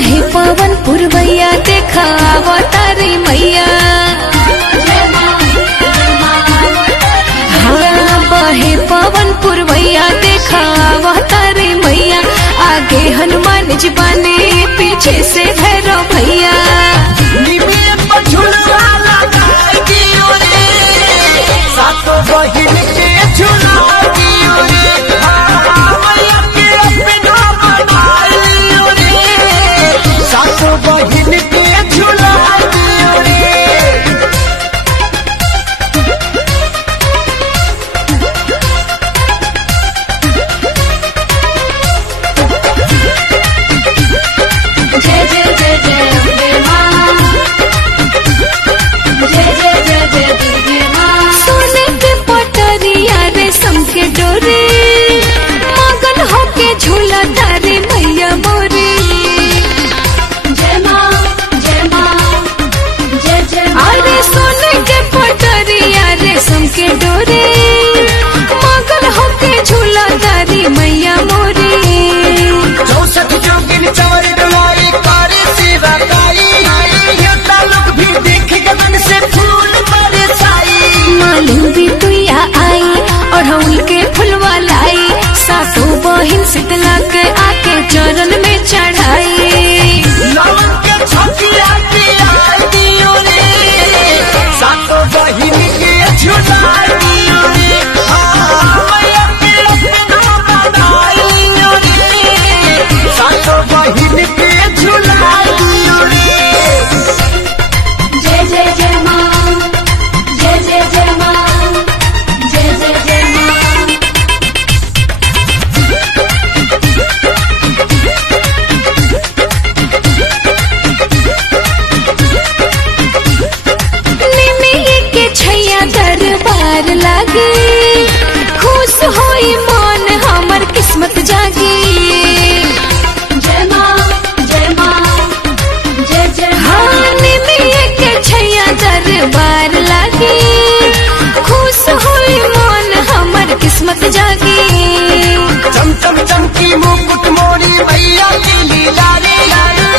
बहे पवन पुरवैया देखा अवतारी मैया। हाँ बहे पवन पुरवैया देखा अवतारी मैया। आगे हनुमान जी बने पीछे से भैरव भैया। बहिन शीतला के आके चरण में चढ़ाई। सातों बहिन के सातों बहिन के जय जय जय माँ, जय जय जय माँ, जय जय जय माँ। खुश होई मन हमर किस्मत जागी। जय माँ जय माँ जय जय। हाँ निमिया के छैया दरबार लागी। खुश होई मन हमर किस्मत जागी। चम चम चमकी मुकुट मोरी मैया की लीला रे।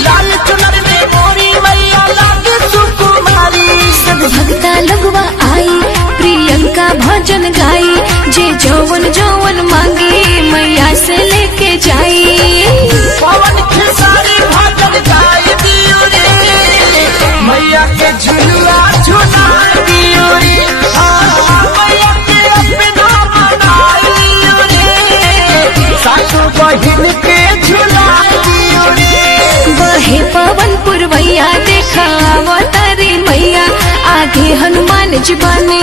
लाल चुनर में मोरी मैया लागे सुकुमारी। सब भक्ता लगवा आई प्रियंका भजन गाई। जे जौवन जौवन मांगी मैया से लेके जाई। पवन खेसारी भजन गाई दियो रे। मैया के झुलुआ झुला दियो रे। मैया के अपना बनाई लियो रे। सातों बहिन के झुला दियो रे। बहे पवन पुरवैया देखा अवतारी मैया। आगे हनुमान जी बने